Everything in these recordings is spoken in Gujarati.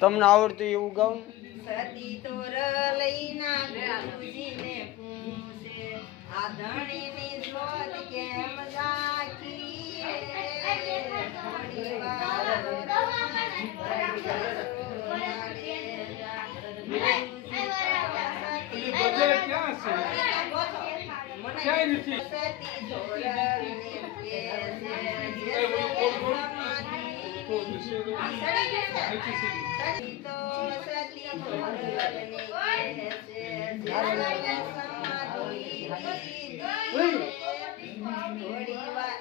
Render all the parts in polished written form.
તમને આવડતું એવું ગાવ સતી તોર લઈના ગુરુજીને પૂછે આ ધણીની જોત કેમ રાખી થોડી વાર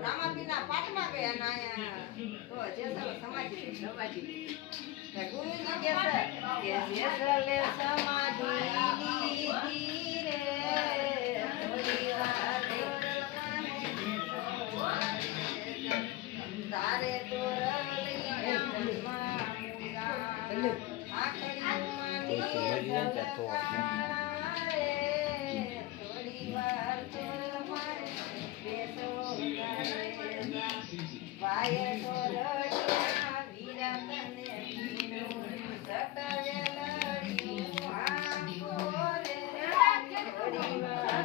રામાપીના પાઠમાં ગયા તો સમાધિ ગુરુજી કે તારે તો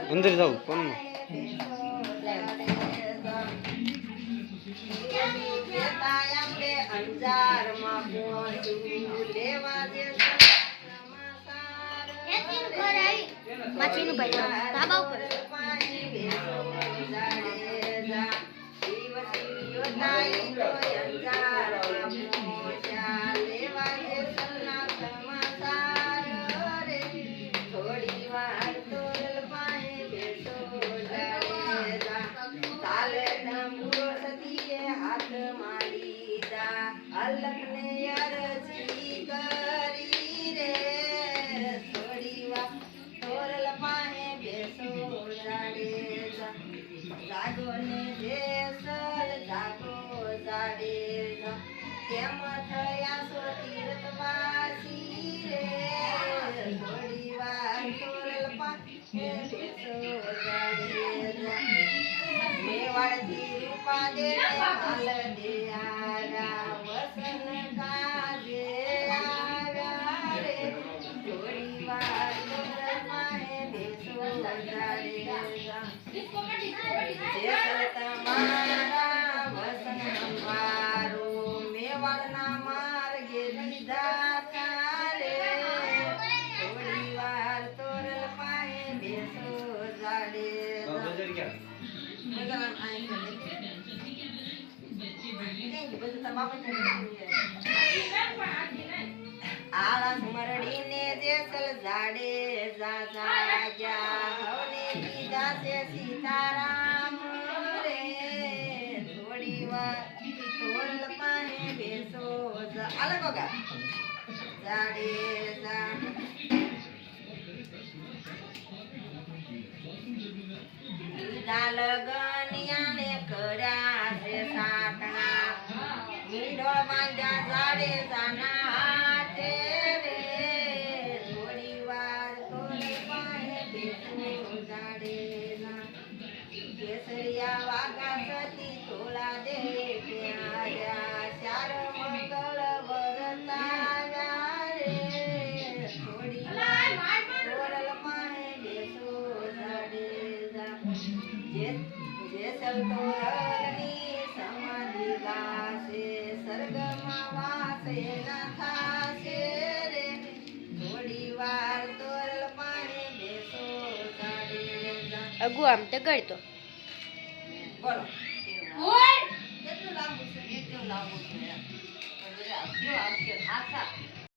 અંદર જાઉં કોણ અંજારમાં પહોંચ્યું લેવા દે માછીનું ભાઈ ધાબા ઉપર અલગને અરજી કરી રે થોડી વાર તોરલ પાહે બેસો જાડે જાગો ને જેસલ જાગો જાડે કેમ થયા સો તીર્થવાસી રે થોડી વાર તોરલ પાહે બેસો જાડે મેવાડથી રૂપા દે હાલ દે આળસ મરડીને જેસલ જાડે જાગ્યા હવને કીધા છે સીતારામ રે થોડી વાર તોરલ પાહે બેસો અલગ ગા જાડે લગનિયાને કર્યા છે સાટણા મીંડો માંડ્યા જાડે જાના હાથે રે થોડી વાર તોરી પાહે બેસો જાડે કેસરિયા વાગા સતી તોલા દે પ્યાર્યા ચાર મંગળ વરતાવ્યા રે થોડી વાર તોરલ પાહે બેસો જાડે જેસલ તોરલની સમાધિ ગાશે સ્વર્ગમાં વાસ એના થાશે રે થોડી વાર તોરલ પાહે બેસો જાડે અગુ આમ તે કરતો બોલો કેટલું લાંબુ છે કેટલું લાંબુ છે પણ બધા કેવું આવશે આશા